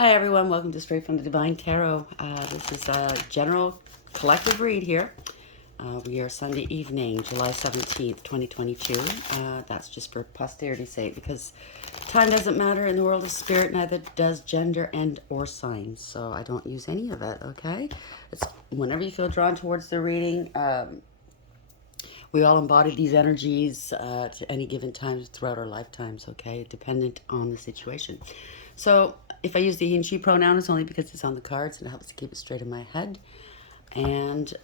Hi everyone, welcome to Straight from the Divine Tarot. This is a general collective read here. We are Sunday evening, July 17th, 2022. That's just for posterity's sake because time doesn't matter in the world of spirit, neither does gender and or signs. So I don't use any of it, okay? It's whenever you feel drawn towards the reading. We all embody these energies at any given time throughout our lifetimes, okay? Dependent on the situation. So if I use the he and she pronoun, it's only because it's on the cards and it helps to keep it straight in my head. And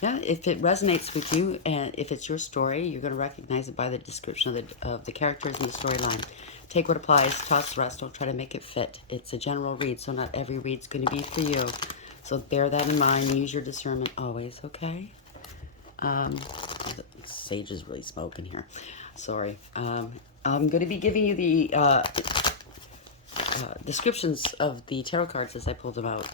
yeah, if it resonates with you and if it's your story, you're going to recognize it by the description of the characters in the storyline. Take what applies, toss the rest, don't try to make it fit. It's a general read, so not every read's going to be for you. So bear that in mind. Use your discernment always, okay? The sage is really smoking here. Sorry. I'm going to be giving you the descriptions of the tarot cards as I pull them out.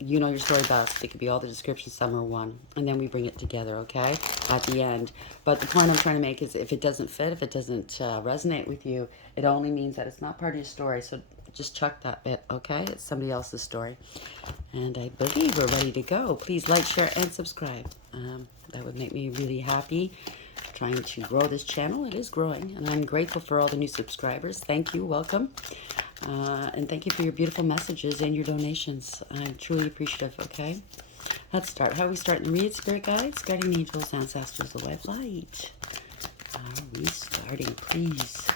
You know your story best. It could be all the descriptions, some are one, and then we bring it together, okay, at the end. But the point I'm trying to make is if it doesn't fit, if it doesn't resonate with you, it only means that it's not part of your story. So just chuck that bit, okay? It's somebody else's story. And I believe we're ready to go. Please like, share, and subscribe. That would make me really happy. Trying to grow this channel. It is growing, and I'm grateful for all the new subscribers. Thank you. Welcome. And thank you for your beautiful messages and your donations. I'm truly appreciative, okay? Let's start. How are we starting the read? Spirit guides, guardian angels, ancestors, the white light. How are we starting, please?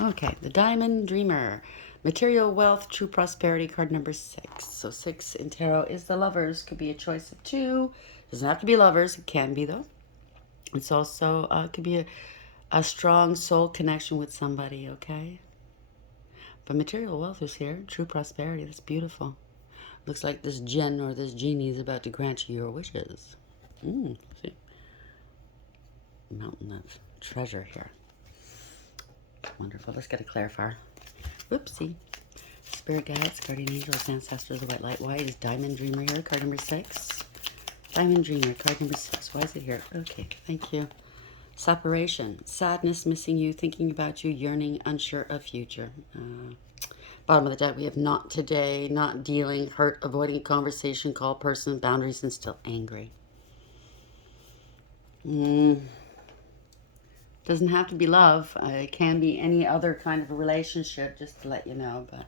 Okay, the Diamond Dreamer. Material wealth, true prosperity, card number 6. So 6 in tarot is the lovers. Could be a choice of two. Doesn't have to be lovers. It can be, though. It's also could be a strong soul connection with somebody, okay? But material wealth is here. True prosperity. That's beautiful. Looks like this djinn or this genie is about to grant you your wishes. See? Mountain of treasure here. Wonderful. Let's get a clarifier. Whoopsie. Spirit guides, guardian angels, ancestors, the white light. Why is Diamond Dreamer here? Card number 6. Diamond Dreamer, card number 6. Why is it here? Okay, thank you. Separation, sadness, missing you, thinking about you, yearning, unsure of future. Bottom of the deck, we have not today, not dealing, hurt, avoiding conversation, call person, boundaries, and still angry. Doesn't have to be love. It can be any other kind of a relationship, just to let you know, but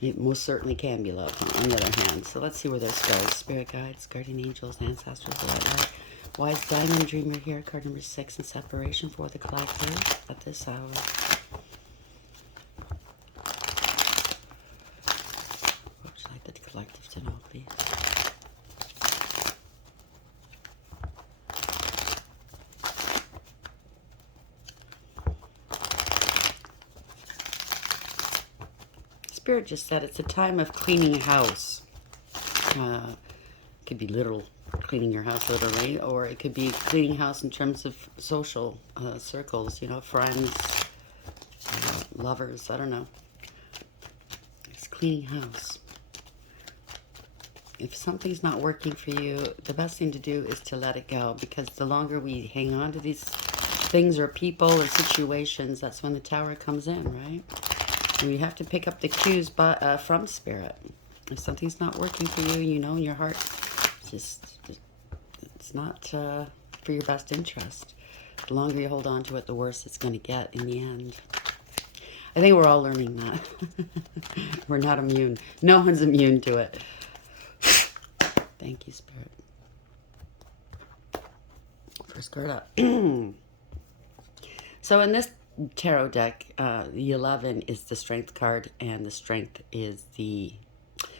it most certainly can be love on the other hand. So let's see where this goes. Spirit guides, guardian angels, ancestors, the white light. Why is Diamond Dreamer here? Card number 6 in separation for the collective at this hour. What would you like the collective to know, please? Spirit just said it's a time of cleaning a house. Could be literal cleaning your house literally, or it could be cleaning house in terms of social circles, you know, friends, lovers, I don't know. It's cleaning house. If something's not working for you, the best thing to do is to let it go, because the longer we hang on to these things or people or situations, that's when the tower comes in, right? And you have to pick up the cues from spirit. If something's not working for you, you know in your heart, it's not for your best interest. The longer you hold on to it, the worse it's going to get in the end. I think we're all learning that. We're not immune. No one's immune to it. Thank you, Spirit. First card up. So in this tarot deck, the 11 is the strength card, and the strength is the...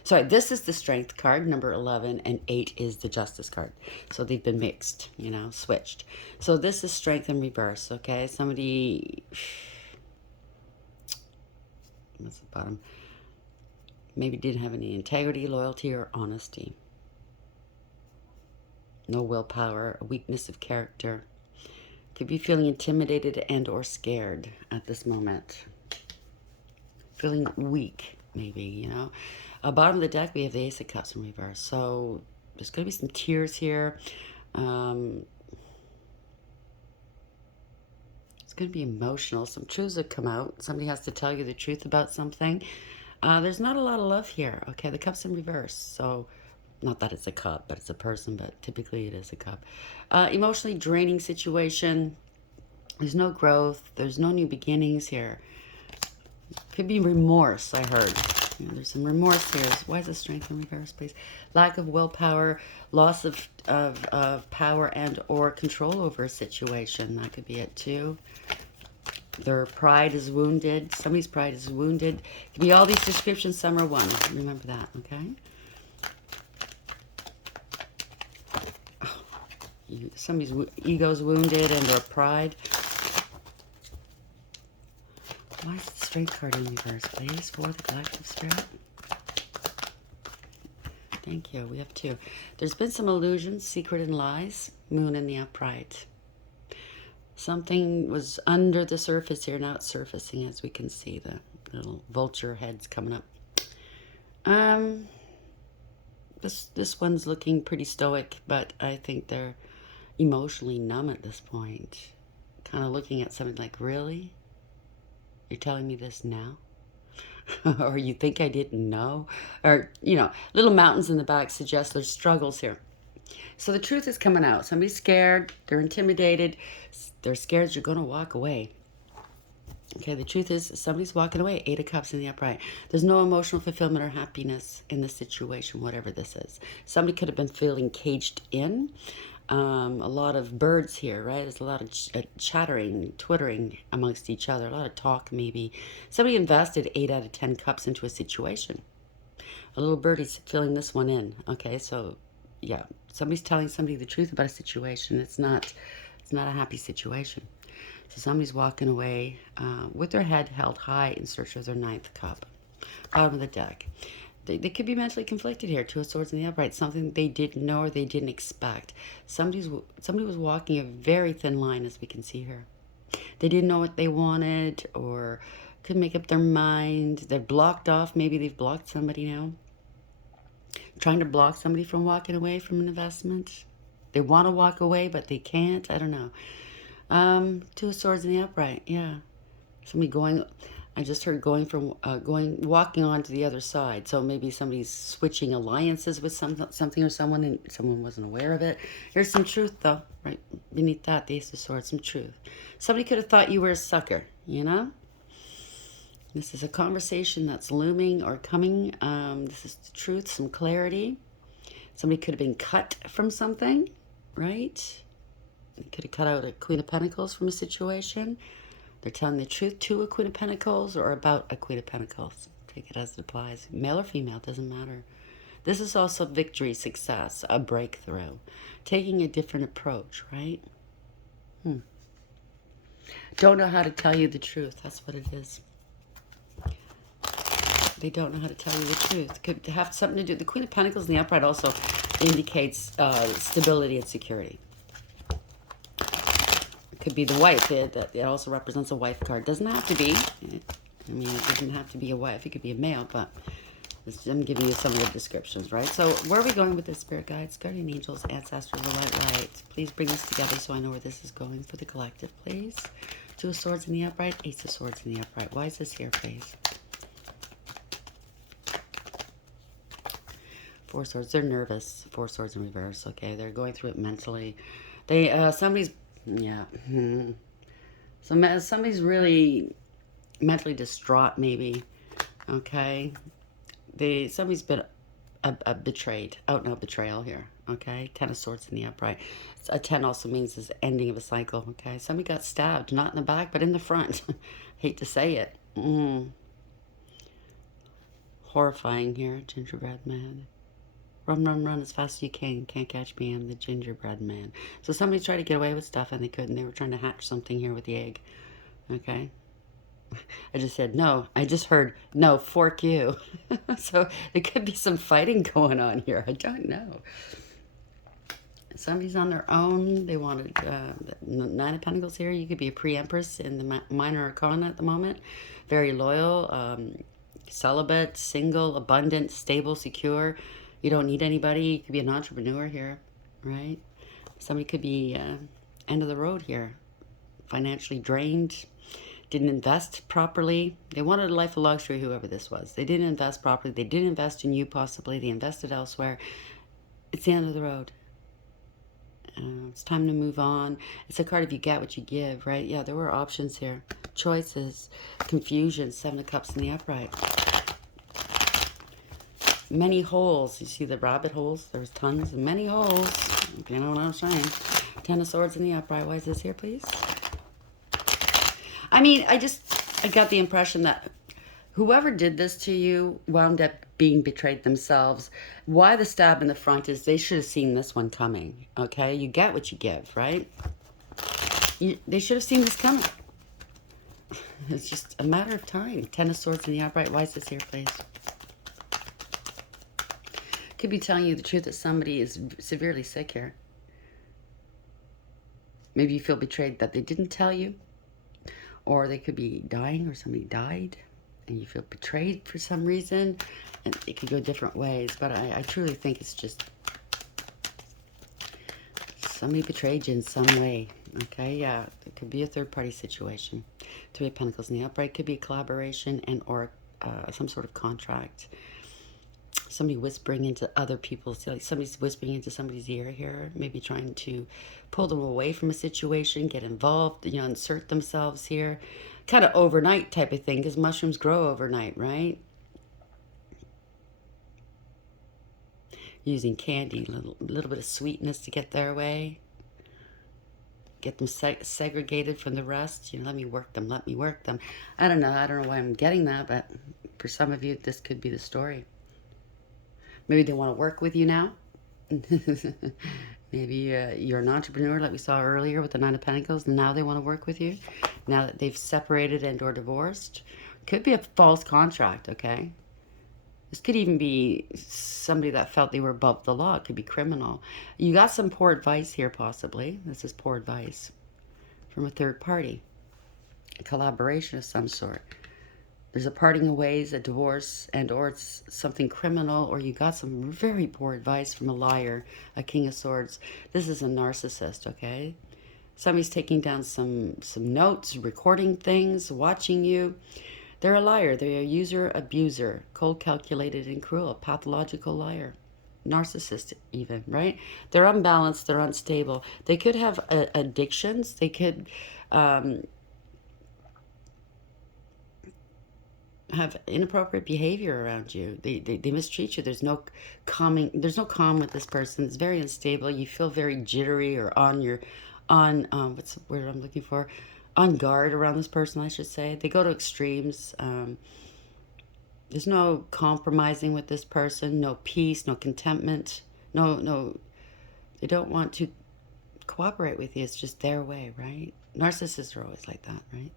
Sorry, this is the strength card, number 11, and 8 is the justice card. So they've been mixed, you know, switched. So this is strength in reverse, okay? Somebody... What's the bottom? Maybe didn't have any integrity, loyalty, or honesty. No willpower, a weakness of character. Could be feeling intimidated and or scared at this moment. Feeling weak, maybe, you know. Bottom of the deck, we have the Ace of Cups in reverse. So there's going to be some tears here. going to be emotional. Some truths have come out. Somebody has to tell you the truth about something. There's not a lot of love here. Okay, the cup's in reverse. So, not that it's a cup, but it's a person, but typically it is a cup. Emotionally draining situation. There's no growth. There's no new beginnings here. Could be remorse, I heard. There's some remorse here. Why is the strength in reverse, please? Lack of willpower, loss of power and or control over a situation. That could be it too. Their pride is wounded. Somebody's pride is wounded. It could be all these descriptions. Some are one. Remember that, okay? Oh, somebody's ego's wounded and their pride. Why is the strength card in reverse, please, for the collective spirit? Thank you. We have two. There's been some illusions, secret and lies. Moon in the upright. Something was under the surface here, not surfacing, as we can see. The little vulture heads coming up. This one's looking pretty stoic, but I think they're emotionally numb at this point. Kind of looking at something like, really? You're telling me this now? Or you think I didn't know? Or, little mountains in the back suggest there's struggles here. So the truth is coming out. Somebody's scared. They're intimidated. They're scared you're going to walk away. Okay, the truth is somebody's walking away. 8 of Cups in the upright. There's no emotional fulfillment or happiness in the situation, whatever this is. Somebody could have been feeling caged in. A lot of birds here, right? There's a lot of chattering, twittering amongst each other. A lot of talk, maybe. Somebody invested 8 out of 10 cups into a situation. A little birdie's filling this one in. Okay, so yeah, somebody's telling somebody the truth about a situation. It's not a happy situation. So somebody's walking away with their head held high in search of their 9th cup. Bottom of the deck. They could be mentally conflicted here. 2 of Swords in the upright. Something they didn't know or they didn't expect. Somebody was walking a very thin line, as we can see here. They didn't know what they wanted or couldn't make up their mind. They're blocked off. Maybe they've blocked somebody now. Trying to block somebody from walking away from an investment. They want to walk away, but they can't. I don't know. 2 of Swords in the upright. Yeah. Somebody going... I just heard walking on to the other side. So maybe somebody's switching alliances with something or someone, and someone wasn't aware of it. Here's some truth, though, right beneath that, the Ace of Swords, some truth. Somebody could have thought you were a sucker, This is a conversation that's looming or coming. This is the truth, some clarity. Somebody could have been cut from something, right? They could have cut out a Queen of Pentacles from a situation. They're telling the truth to a Queen of Pentacles or about a Queen of Pentacles. Take it as it applies. Male or female, doesn't matter. This is also victory, success, a breakthrough. Taking a different approach, right? Don't know how to tell you the truth. That's what it is. They don't know how to tell you the truth. Could have something to do. The Queen of Pentacles in the upright also indicates stability and security. Could be the wife. It also represents a wife card. Doesn't have to be. It doesn't have to be a wife. It could be a male, but I'm giving you some of the descriptions, right? So where are we going with this, spirit guides, guardian angels, ancestors, the light? Please bring this together so I know where this is going for the collective, please. 2 of Swords in the upright, 8 of Swords in the upright. Why is this here, please? 4 Swords. They're nervous. 4 Swords in reverse. Okay, they're going through it mentally. Somebody's... Yeah. So somebody's really mentally distraught, maybe. Okay. Somebody's been betrayed. Out and out betrayal here. Okay. 10 of Swords in the upright. A 10 also means this ending of a cycle. Okay. Somebody got stabbed, not in the back, but in the front. Hate to say it. Horrifying here. Gingerbread man. Run, run, run as fast as you can. Can't catch me, I'm the gingerbread man. So somebody tried to get away with stuff and they couldn't. They were trying to hatch something here with the egg. Okay? I just said, no. I just heard, no, fork you. So there could be some fighting going on here. I don't know. Somebody's on their own. They wanted 9 of Pentacles here. You could be a pre-empress in the minor arcana at the moment. Very loyal, celibate, single, abundant, stable, secure. You don't need anybody. You could be an entrepreneur here, right? Somebody could be end of the road here. financially drained, didn't invest properly. They wanted a life of luxury, whoever this was. They didn't invest properly. They didn't invest in you, possibly. They invested elsewhere. It's the end of the road. It's time to move on. It's a card of you get what you give, right? Yeah, there were options here. Choices, confusion, 7 of Cups in the upright. Many holes. You see the rabbit holes? There's tons and many holes. You know what I'm saying? 10 of Swords in the upright. Why is this here, please? I mean, I got the impression that whoever did this to you wound up being betrayed themselves. Why the stab in the front is they should have seen this one coming, okay? You get what you give, right? They should have seen this coming. It's just a matter of time. 10 of Swords in the upright. Why is this here, please? Could be telling you the truth that somebody is severely sick here. Maybe you feel betrayed that they didn't tell you. Or they could be dying, or somebody died, and you feel betrayed for some reason. And it could go different ways, but I truly think it's just somebody betrayed you in some way. Okay, yeah, it could be a third-party situation. 3 of Pentacles in the upright could be a collaboration and or some sort of contract. Somebody whispering into other people's, like somebody's whispering into somebody's ear here, maybe trying to pull them away from a situation, get involved, you know, insert themselves here. Kind of overnight type of thing, because mushrooms grow overnight, right? Using candy, a little bit of sweetness to get their way. Get them segregated from the rest. You know, let me work them, let me work them. I don't know why I'm getting that, but for some of you, this could be the story. Maybe they want to work with you now. Maybe you're an entrepreneur like we saw earlier with the 9 of Pentacles, and now they want to work with you. Now that they've separated and or divorced. Could be a false contract, okay? This could even be somebody that felt they were above the law. It could be criminal. You got some poor advice here, possibly. This is poor advice from a third party. A collaboration of some sort. There's a parting of ways, a divorce, and or it's something criminal, or you got some very poor advice from a liar, a King of Swords. This is a narcissist, okay? Somebody's taking down some notes, recording things, watching you. They're a liar. They're a user, abuser, cold, calculated, and cruel, pathological liar. Narcissist even, right? They're unbalanced. They're unstable. They could have addictions. They could... have inappropriate behavior around you. They mistreat you. There's no calm with this person. It's very unstable. You feel very jittery or what's the word I'm looking for? On guard around this person, I should say. They go to extremes. There's no compromising with this person, no peace, no contentment. No, they don't want to cooperate with you. It's just their way, right? Narcissists are always like that, right?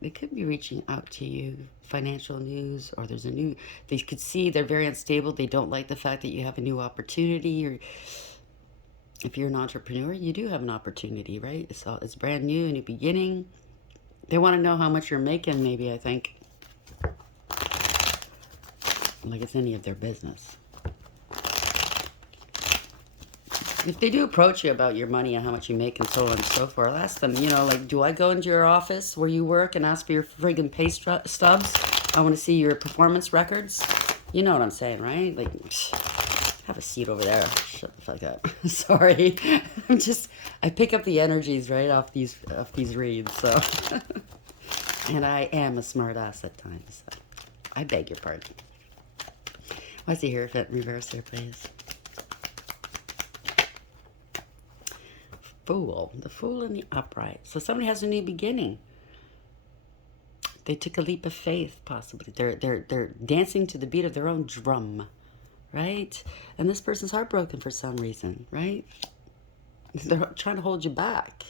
They could be reaching out to you, financial news, or there's they could see they're very unstable. They don't like the fact that you have a new opportunity, or if you're an entrepreneur, you do have an opportunity, right? It's brand new, a new beginning. They want to know how much you're making, maybe, I think. Like it's any of their business. If they do approach you about your money and how much you make and so on and so forth, ask them, you know, like, do I go into your office where you work and ask for your friggin' pay stubs? I want to see your performance records. You know what I'm saying, right? Like, have a seat over there. Shut the fuck up. Sorry. I pick up the energies right off these reads, so. And I am a smart ass at times, so I beg your pardon. What's the Hierophant in reverse here, please? Fool. The Fool in the upright. So somebody has a new beginning. They took a leap of faith, possibly. They're dancing to the beat of their own drum, right? And this person's heartbroken for some reason, right? They're trying to hold you back.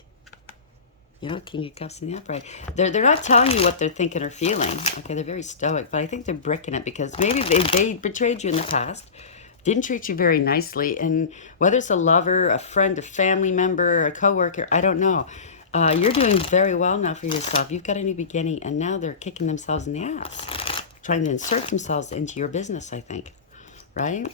You know, King of Cups in the upright. They're not telling you what they're thinking or feeling. Okay, they're very stoic, but I think they're bricking it because maybe they betrayed you in the past. Didn't treat you very nicely, and whether it's a lover, a friend, a family member, a coworker, I don't know. You're doing very well now for yourself. You've got a new beginning, and now they're kicking themselves in the ass, trying to insert themselves into your business, I think, right?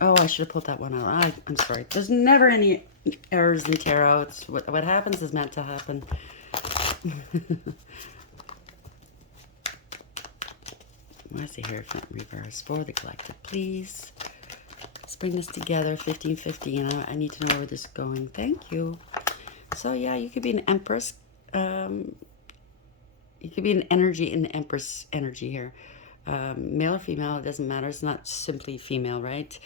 Oh, I should have pulled that one out. I'm sorry. There's never any errors in tarot. It's what happens is meant to happen. Why is the Hierophant reverse for the collective, please? Let's bring this together. 1550, and I need to know where this is going. Thank you. So yeah, you could be an empress. You could be an empress energy here. Male or female, it doesn't matter. It's not simply female, right?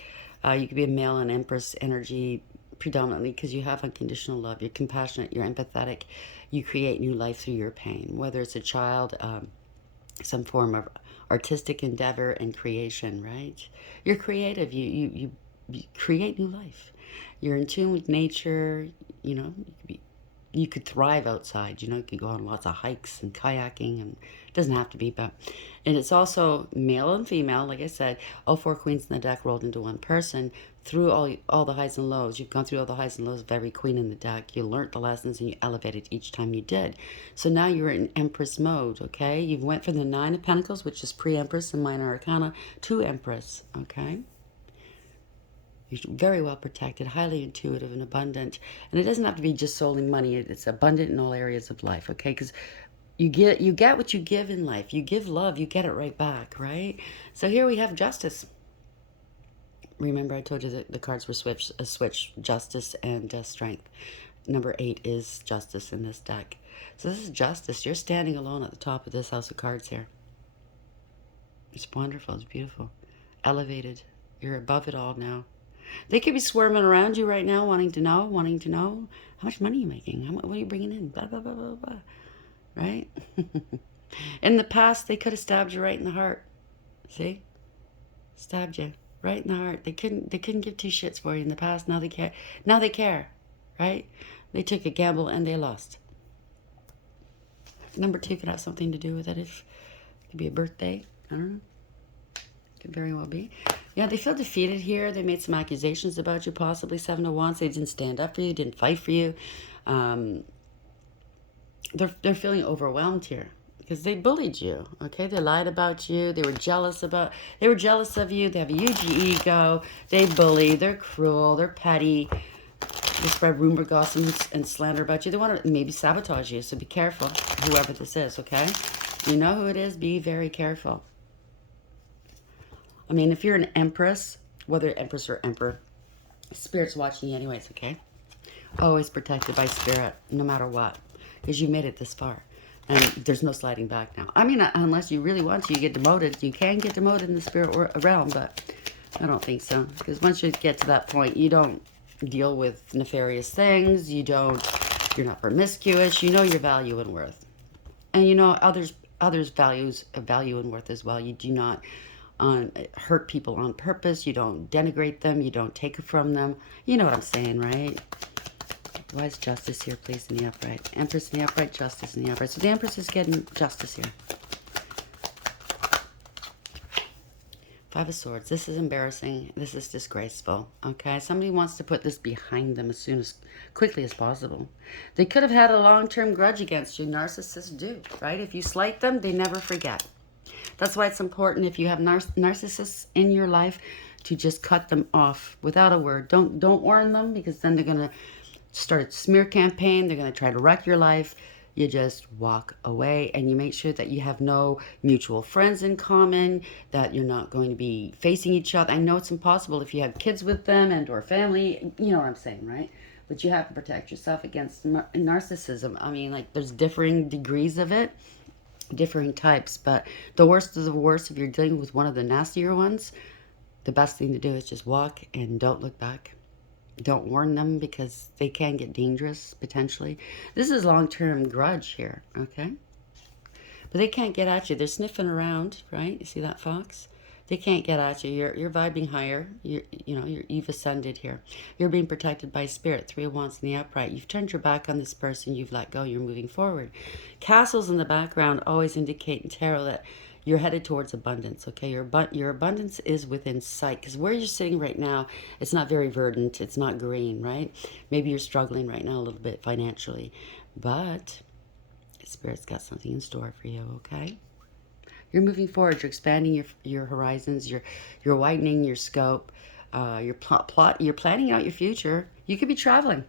You could be a male and empress energy predominantly because you have unconditional love. You're compassionate. You're empathetic. You create new life through your pain, whether it's a child, some form of artistic endeavor and creation, right? You're creative. You create new life. You're in tune with nature. You know, you could thrive outside. You know, you could go on lots of hikes and kayaking, and it doesn't have to be, but and it's also male and female. Like I said, all four queens in the deck rolled into one person through all the highs and lows. You've gone through all the highs and lows of every queen in the deck. You learned the lessons and you elevated each time you did. So now you're in Empress mode. Okay, you went from the Nine of Pentacles, which is pre-Empress and Minor Arcana, to Empress. Okay. You're very well protected, highly intuitive and abundant. And it doesn't have to be just solely money. It's abundant in all areas of life, okay? Because you get what you give in life. You give love, you get it right back, right? So here we have justice. Remember I told you that the cards were switch, justice and strength. Number 8 is justice in this deck. So this is justice. You're standing alone at the top of this house of cards here. It's wonderful. It's beautiful. Elevated. You're above it all now. They could be swarming around you right now, wanting to know how much money are you making, what are you bringing in, blah, blah, blah, blah, blah, right? In the past, they could have stabbed you right in the heart. See? Stabbed you right in the heart. They couldn't give two shits for you in the past. Now they care. Now they care, right? They took a gamble and they lost. Number 2 could have something to do with it. It could be a birthday. I don't know. Could very well be. Yeah, they feel defeated here. They made some accusations about you, possibly 7 of Wands. They didn't stand up for you, didn't fight for you. They're feeling overwhelmed here because they bullied you. Okay, they lied about you. They were jealous of you. They have a huge ego. They bully. They're cruel. They're petty. They spread rumor, gossip, and slander about you. They want to maybe sabotage you. So be careful, whoever this is. Okay, you know who it is. Be very careful. I mean, if you're an empress, whether empress or emperor, spirit's watching you anyways, okay? Always protected by spirit, no matter what, because you made it this far. And there's no sliding back now. I mean, unless you really want to, you get demoted. You can get demoted in the spirit realm, but I don't think so. Because once you get to that point, you don't deal with nefarious things. You're not promiscuous. You know your value and worth. And you know others' value and worth as well. You do not hurt people on purpose. You don't denigrate them. You don't take it from them. You know what I'm saying, right? Why is justice here, please, in the upright? Empress in the upright, justice in the upright. So the Empress is getting justice here. 5 of Swords. This is embarrassing. This is disgraceful. Okay? Somebody wants to put this behind them quickly as possible. They could have had a long-term grudge against you. Narcissists do, right? If you slight them, they never forget. That's why it's important if you have narcissists in your life to just cut them off without a word. Don't warn them, because then they're going to start a smear campaign. They're going to try to wreck your life. You just walk away, and you make sure that you have no mutual friends in common, that you're not going to be facing each other. I know it's impossible if you have kids with them and or family. You know what I'm saying, right? But you have to protect yourself against narcissism. I mean, like, there's differing degrees of it. Differing types, but the worst of the worst, if you're dealing with one of the nastier ones, the best thing to do is just walk and don't look back. Don't warn them, because they can get dangerous potentially. This is long-term grudge here, okay? But they can't get at you. They're sniffing around, right? You see that, fox? They can't get at you. You're vibing higher. You've ascended here. You're being protected by spirit. 3 of Wands in the upright. You've turned your back on this person. You've let go. You're moving forward. Castles in the background always indicate in tarot that you're headed towards abundance, okay? Your abundance is within sight, because where you're sitting right now, it's not very verdant. It's not green, right? Maybe you're struggling right now a little bit financially, but Spirit's got something in store for you, okay? You're moving forward. You're expanding your horizons. You're widening your scope. You're planning out your future. You could be traveling,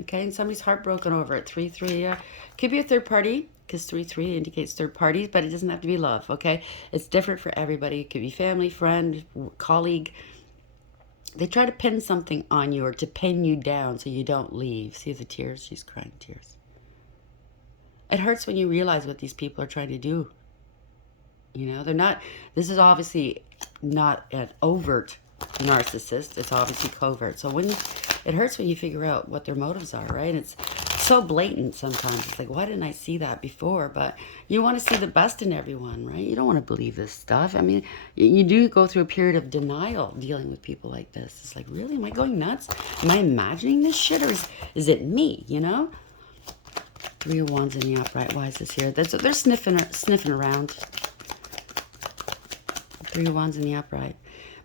okay, and somebody's heartbroken over it. 3-3, could be a third party because 3-3 indicates third parties, but it doesn't have to be love, okay? It's different for everybody. It could be family, friend, colleague. They try to pin something on you or to pin you down so you don't leave. See the tears? She's crying tears. It hurts when you realize what these people are trying to do. You know, they're not, this is obviously not an overt narcissist. It's obviously covert. So when it hurts when you figure out what their motives are, right? It's so blatant sometimes. It's like, why didn't I see that before? But you want to see the best in everyone, right? You don't want to believe this stuff. I mean, you do go through a period of denial dealing with people like this. It's like, really? Am I going nuts? Am I imagining this shit, or is it me, you know? Three of Wands in the upright. Why is this here? They're sniffing around. Three of Wands in the upright.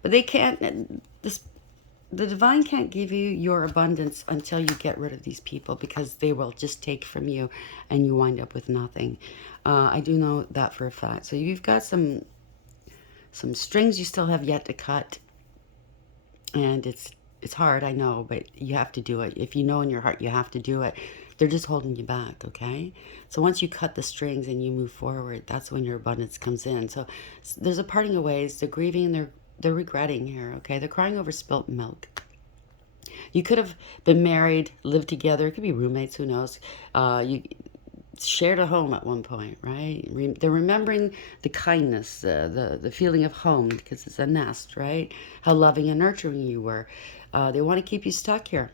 But they can't, the divine can't give you your abundance until you get rid of these people, because they will just take from you and you wind up with nothing. I do know that for a fact. So you've got some strings you still have yet to cut. And it's hard, I know, but you have to do it. If you know in your heart you have to do it, they're just holding you back, okay? So once you cut the strings and you move forward, that's when your abundance comes in. So there's a parting of ways. They're grieving and they're regretting here, okay? They're crying over spilt milk. You could have been married, lived together. It could be roommates, who knows? You shared a home at one point, right? They're remembering the kindness, the feeling of home, because it's a nest, right? How loving and nurturing you were. They want to keep you stuck here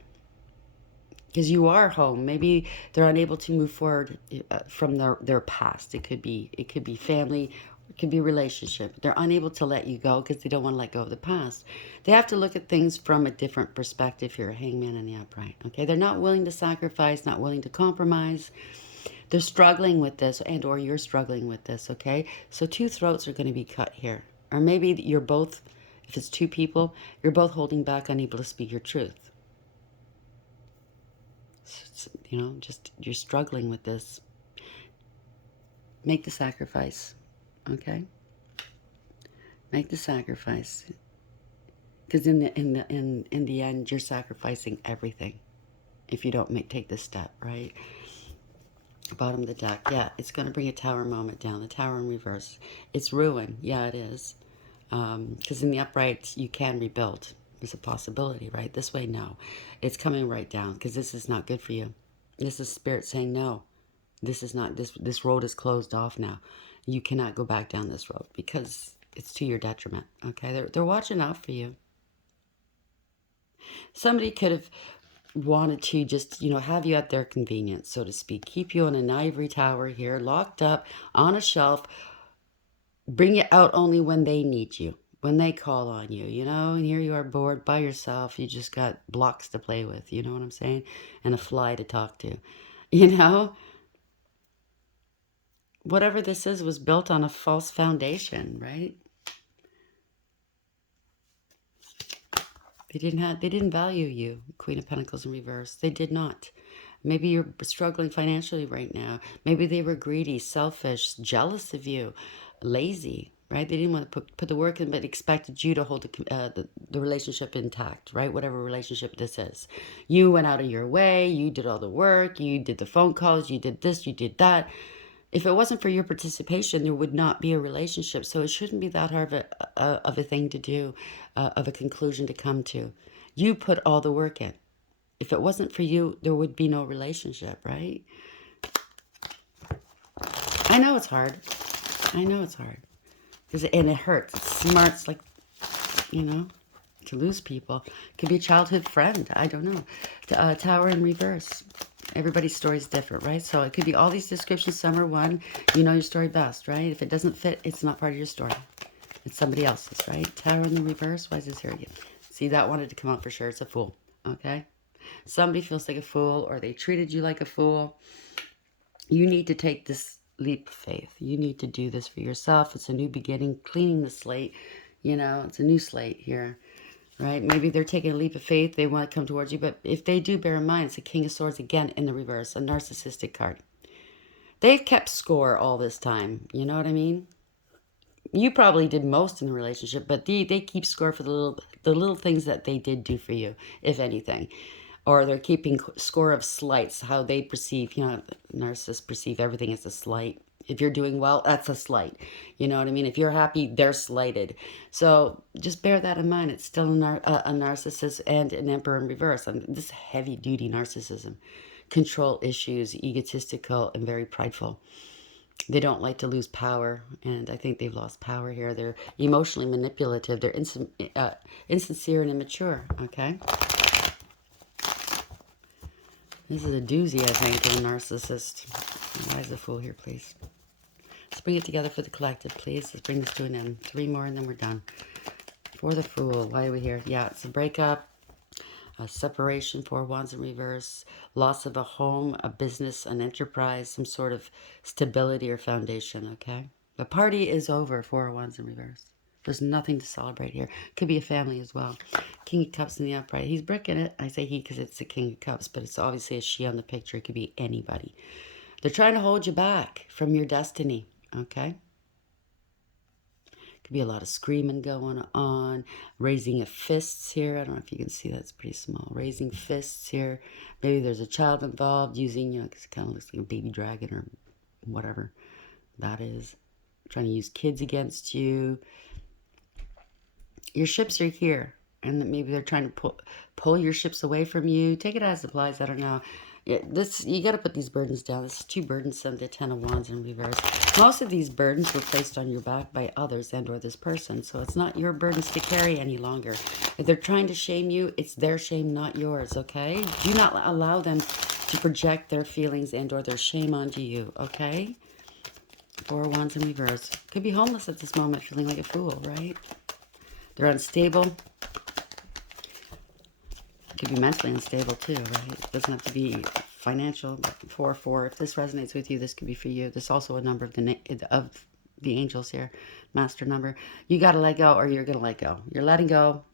because you are home. Maybe they're unable to move forward from their past. It could be family, it could be relationship. They're unable to let you go because they don't want to let go of the past. They have to look at things from a different perspective here. Hangman in the upright. Okay, they're not willing to sacrifice, not willing to compromise. They're struggling with this, and or you're struggling with this, okay? So two throats are going to be cut here. Or maybe you're both, if it's two people, you're both holding back, unable to speak your truth. You know, just you're struggling with this. Make the sacrifice, okay? Make the sacrifice. Because in the end, you're sacrificing everything if you don't take this step, right? Bottom of the deck, yeah, it's going to bring a tower moment down. The tower in reverse. It's ruin. Yeah, it is. Because in the upright, you can rebuild. There's a possibility, right? This way, no. It's coming right down because this is not good for you. This is spirit saying, no, this is not, this road is closed off now. You cannot go back down this road because it's to your detriment, okay? They're watching out for you. Somebody could have wanted to just, you know, have you at their convenience, so to speak. Keep you in an ivory tower here, locked up on a shelf. Bring you out only when they need you, when they call on you, you know? And here you are bored by yourself. You just got blocks to play with, you know what I'm saying? And a fly to talk to, you know? Whatever this is was built on a false foundation, right? They didn't value you, Queen of Pentacles in reverse. They did not. Maybe you're struggling financially right now. Maybe they were greedy, selfish, jealous of you, lazy, right? They didn't want to put the work in, but expected you to hold the relationship intact, right? Whatever relationship this is. You went out of your way. You did all the work. You did the phone calls. You did this. You did that. If it wasn't for your participation, there would not be a relationship. So it shouldn't be that hard of a thing to do, of a conclusion to come to. You put all the work in. If it wasn't for you, there would be no relationship, right? I know it's hard. I know it's hard. And it hurts. It smarts, like, you know, to lose people. It could be a childhood friend. I don't know. Tower in reverse. Everybody's story is different, right? So it could be all these descriptions. Some are one. You know your story best, right? If it doesn't fit, it's not part of your story. It's somebody else's, right? Tower in the reverse. Why is this here again? See, that wanted to come out for sure. It's a fool, okay? Somebody feels like a fool, or they treated you like a fool. You need to take this leap of faith. You need to do this for yourself. It's a new beginning, cleaning the slate. You know, it's a new slate here, right? Maybe they're taking a leap of faith. They want to come towards you. But if they do, bear in mind, it's a King of Swords again in the reverse, a narcissistic card. They've kept score all this time. You know what I mean? You probably did most in the relationship, but they keep score for the little things that they did do for you, if anything. Or they're keeping score of slights, how they perceive, narcissists perceive everything as a slight. If you're doing well, that's a slight. You know what I mean? If you're happy, they're slighted. So just bear that in mind. It's still a narcissist and an emperor in reverse. And this heavy duty narcissism, control issues, egotistical, and very prideful. They don't like to lose power, and I think they've lost power here. They're emotionally manipulative. They're insincere and immature. Okay, this is a doozy, I think, of a narcissist. Why is the Fool here, please? Let's bring it together for the collective, please. Let's bring this to an end. 3 more, and then we're done. For the Fool, why are we here? Yeah, it's a breakup, a separation, 4 Wands in reverse, loss of a home, a business, an enterprise, some sort of stability or foundation, okay? The party is over, 4 Wands in reverse. There's nothing to celebrate here. Could be a family as well. King of Cups in the upright. He's bricking it. I say he because it's the King of Cups, but it's obviously a she on the picture. It could be anybody. They're trying to hold you back from your destiny, okay? Could be a lot of screaming going on, raising of fists here. I don't know if you can see that. It's pretty small. Raising fists here. Maybe there's a child involved using, because it kind of looks like a baby dragon or whatever that is. Trying to use kids against you. Your ships are here, and maybe they're trying to pull your ships away from you. Take it as it applies. I don't know. Yeah, you got to put these burdens down. This is too burdensome. The 10 of Wands in reverse. Most of these burdens were placed on your back by others and or this person, so it's not your burdens to carry any longer. If they're trying to shame you, it's their shame, not yours. Okay? Do not allow them to project their feelings and or their shame onto you. Okay? 4 Wands in reverse. Could be homeless at this moment, feeling like a fool, right? They're unstable. Could be mentally unstable too, right? It doesn't have to be financial. 4-4. If this resonates with you, this could be for you. This is also a number of the angels here. Master number. You got to let go, or you're going to let go. You're letting go.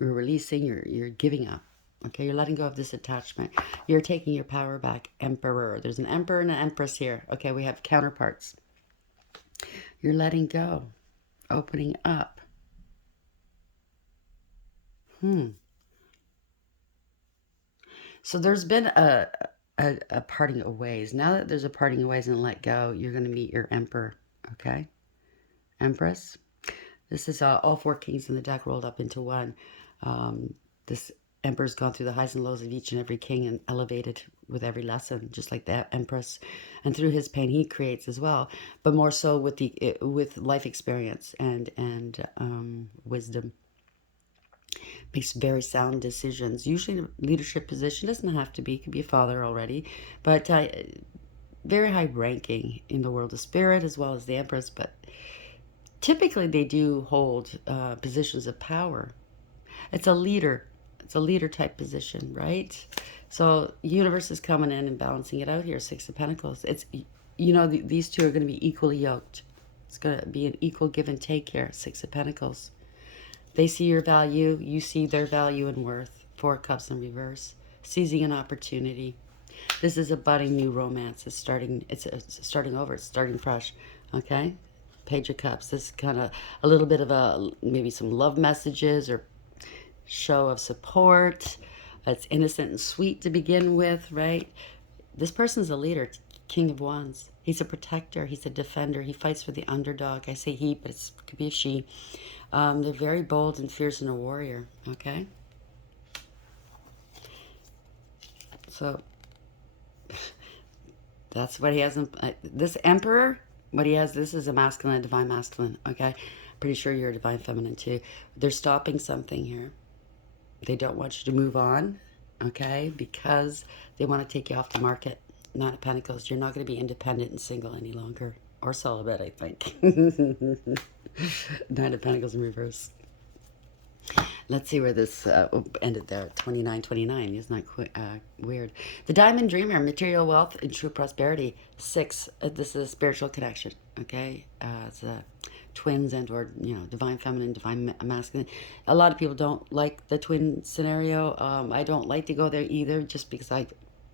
You're releasing. You're giving up. Okay, you're letting go of this attachment. You're taking your power back. Emperor. There's an emperor and an empress here. Okay, we have counterparts. You're letting go. Opening up. So there's been a parting of ways. Now that there's a parting of ways and let go, you're going to meet your emperor, okay? Empress. This is all 4 kings in the deck rolled up into one. This emperor's gone through the highs and lows of each and every king and elevated with every lesson, just like the empress. And through his pain, he creates as well, but more so with life experience and wisdom. Makes very sound decisions. Usually in a leadership position, doesn't have to be, could be a father already, but very high ranking in the world of spirit as well as the empress, but typically they do hold positions of power. It's a leader type position, right? So universe is coming in and balancing it out here. 6 of Pentacles. It's, these two are going to be equally yoked. It's going to be an equal give and take here. 6 of Pentacles. They see your value. You see their value and worth. 4 Cups in reverse. Seizing an opportunity. This is a budding new romance. It's starting over. It's starting fresh. Okay? Page of Cups. This is kind of a little bit of maybe some love messages or show of support. It's innocent and sweet to begin with, right? This person's a leader. King of Wands. He's a protector. He's a defender. He fights for the underdog. I say he, but it could be a she. They're very bold and fierce and a warrior, okay? So, that's what he has. This emperor, what he has, this is a masculine, a divine masculine, okay? Pretty sure you're a divine feminine too. They're stopping something here. They don't want you to move on, okay? Because they want to take you off the market. 9 of Pentacles. You're not going to be independent and single any longer. Or celibate, I think. 9 of Pentacles in reverse. Let's see where this ended there. 29. Isn't that weird? The Diamond Dreamer. Material wealth and true prosperity. 6. This is a spiritual connection. Okay? It's a twins and or divine feminine, divine masculine. A lot of people don't like the twin scenario. I don't like to go there either, just because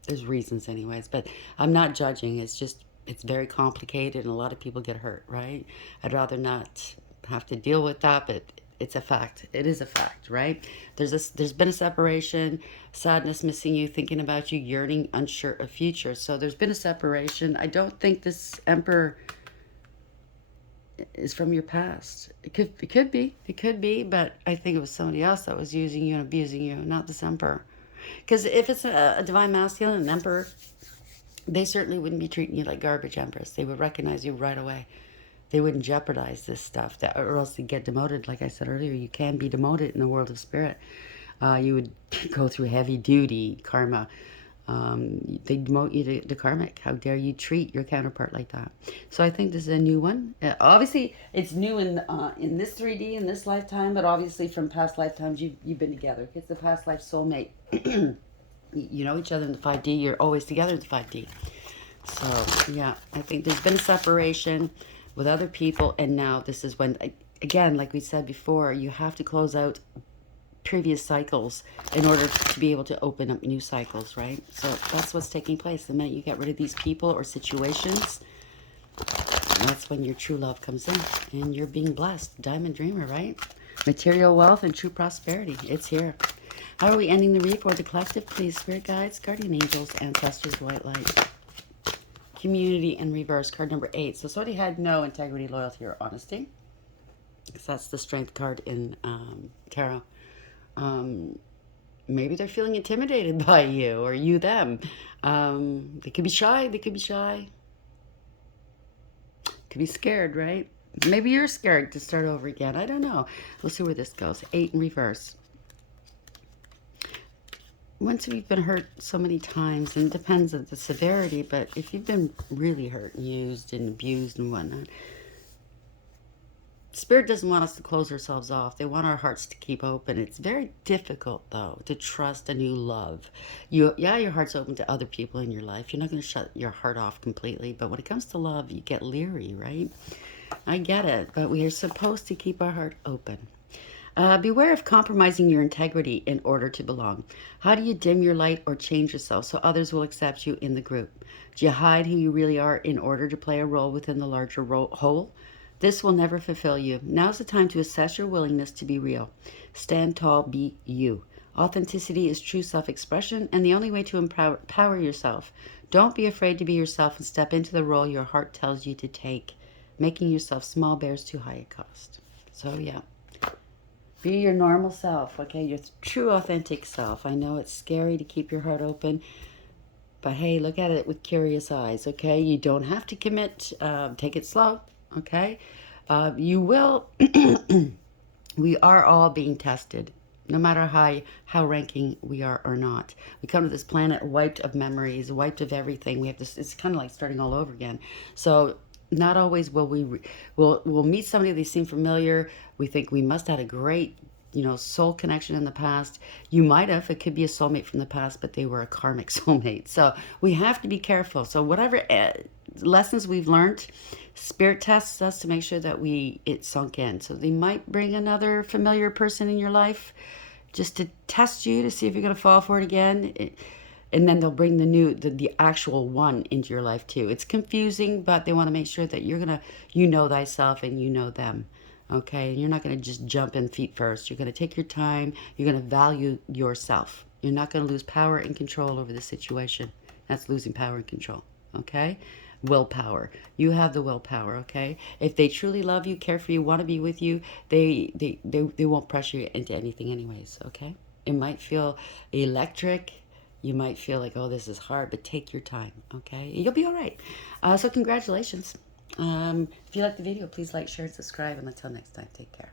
there's reasons anyways, but I'm not judging. It's just It's very complicated and a lot of people get hurt, right? I'd rather not have to deal with that, but it's a fact. It is a fact, right? There's been a separation, sadness, missing you, thinking about you, yearning, unsure of future. So there's been a separation. I don't think this Emperor is from your past. It could be, but I think it was somebody else that was using you and abusing you, not this Emperor. Because if it's a divine masculine, an Emperor, they certainly wouldn't be treating you like garbage, Empress. They would recognize you right away. They wouldn't jeopardize this stuff, or else you get demoted. Like I said earlier, you can be demoted in the world of spirit. You would go through heavy duty karma. They demote you to karmic. How dare you treat your counterpart like that? So I think this is a new one. Obviously, it's new in this 3D in this lifetime, but obviously from past lifetimes you've been together. It's the past life soulmate. You know each other in the 5D. You're always together in the 5D. So yeah, I think there's been a separation with other people, and now this is when, again, like we said before, you have to close out previous cycles in order to be able to open up new cycles, right? So that's what's taking place. The minute you get rid of these people or situations, that's when your true love comes in and you're being blessed. Diamond dreamer, right? Material wealth and true prosperity. It's here. How are we ending the read for the collective? Please, spirit guides, guardian angels, ancestors, white light. Community in reverse, card number 8. So somebody had no integrity, loyalty, or honesty. Because that's the strength card in tarot. Maybe they're feeling intimidated by you or you them. They could be shy. They could be shy. Could be scared, right? Maybe you're scared to start over again. I don't know. We'll see where this goes. 8 in reverse. Once we've been hurt so many times, and it depends on the severity, but if you've been really hurt and used and abused and whatnot, Spirit doesn't want us to close ourselves off. They want our hearts to keep open. It's very difficult, though, to trust a new love. Your heart's open to other people in your life. You're not going to shut your heart off completely, but when it comes to love, you get leery, right? I get it, but we are supposed to keep our heart open. Beware of compromising your integrity in order to belong. How do you dim your light or change yourself so others will accept you in the group? Do you hide who you really are in order to play a role within the larger whole? This will never fulfill you. Now's the time to assess your willingness to be real. Stand tall, be you. Authenticity is true self-expression and the only way to empower yourself. Don't be afraid to be yourself and step into the role your heart tells you to take. Making yourself small bears too high a cost. So yeah. Be your normal self, okay? Your true, authentic self. I know it's scary to keep your heart open, but hey, look at it with curious eyes, okay? You don't have to commit. Take it slow, okay? You will. We are all being tested, no matter how ranking we are or not. We come to this planet wiped of memories, wiped of everything. We have this. It's kind of like starting all over again. So not always will we'll meet somebody, they seem familiar, we think we must have had a great soul connection in the past. You might have, it could be a soulmate from the past, but they were a karmic soulmate. So we have to be careful. So whatever lessons we've learned, spirit tests us to make sure that it sunk in. So they might bring another familiar person in your life just to test you to see if you're going to fall for it again. And then they'll bring the actual one into your life too. It's confusing, but they want to make sure that you know thyself and you know them. Okay? And you're not going to just jump in feet first. You're going to take your time. You're going to value yourself. You're not going to lose power and control over the situation. That's losing power and control. Okay? Willpower. You have the willpower, okay? If they truly love you, care for you, want to be with you, they won't pressure you into anything anyways, okay? It might feel electric. You might feel like, oh, this is hard, but take your time, okay? You'll be all right. So congratulations. If you like the video, please like, share, and subscribe. And until next time, take care.